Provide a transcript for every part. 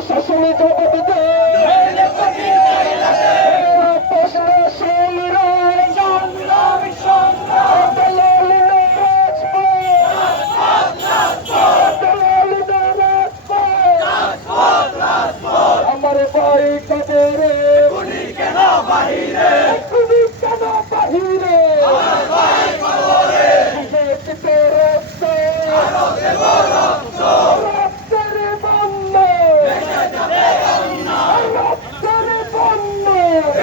শাসনে যত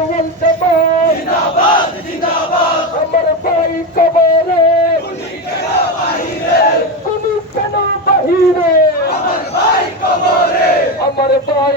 বল জামাত জিন্দাবাদ জিন্দাবাদ আমার ভাই কবরে আমার ভাই কবরে আমার ভাই